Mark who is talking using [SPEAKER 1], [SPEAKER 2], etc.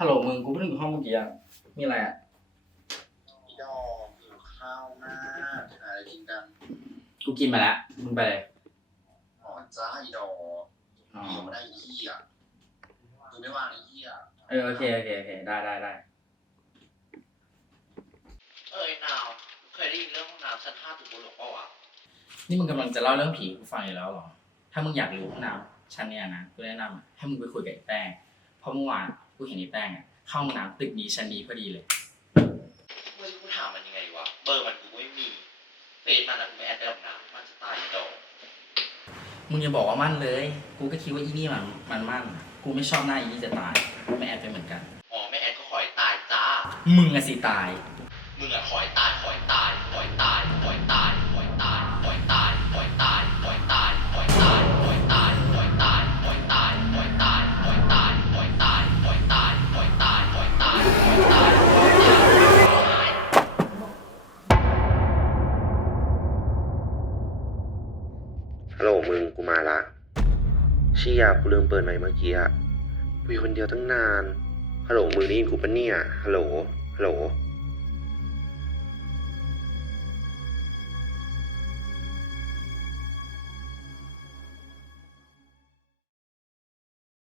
[SPEAKER 1] ฮัลโหลมึงกูเพิ่งอยู่ห้องเมื่อกี้อ่ะมีอะไรอ่ะ
[SPEAKER 2] ยอหิวข้าวมากอะไรกินกัง
[SPEAKER 1] กูกินมาแล้วมึงไปเลย
[SPEAKER 2] อนอจ้าอีดอหอวไม่ได้ยี่อ่ะกูไม่ว่างเยี่อ่ะ
[SPEAKER 1] เออโอเคโอเคโอเคได้ได้ได้
[SPEAKER 2] เอ้ยนาว เคยได้ยินเรื่องห้องน้ำชั้นห้าถูกบุกรุกป่าวะ
[SPEAKER 1] นี่มึงกำลังจะเล่าเรื่องผีกูฟังอยู่แล้วหรอ ถ้ามึงอยากรู้ห้องน้ำชั้นเนี้ยนะกูแนะนำให้มึงไปคุยกับแต้เพราะเมื่อวานผู้หญิงนี่แป้ง เข้าห้องน้ำตึกนี้ชั้นนี้พอดีเลย
[SPEAKER 2] ม่รู้คุณถามมันยังไงวะเบอร์มันกูไม่มีเฟซมันอะกูไม่แอดได้หรอกนะมันจะตายดอก
[SPEAKER 1] มึงอย่าบอกว่ามั่นเลย กูก็คิดว่าอีนี่ มันมันมั่นกูไม่ชอบหน้าอีนี่จะตายกไม่แอดไปเหมือนกัน
[SPEAKER 2] อ๋อไม่แอดก็ขอยตายจ้า
[SPEAKER 1] มึงอะสิตาย
[SPEAKER 2] มึงอะขอยตายขอยตายขอยตายขอย
[SPEAKER 3] ฮัลโหลมึง กูมาละ ชี้ยากูลืมเปิดไหมเมื่อกี้อะคุยคนเดียวตั้งนาน ฮัลโหลมึงนี่กูปะเนี่ยฮัลโหล ฮัลโหล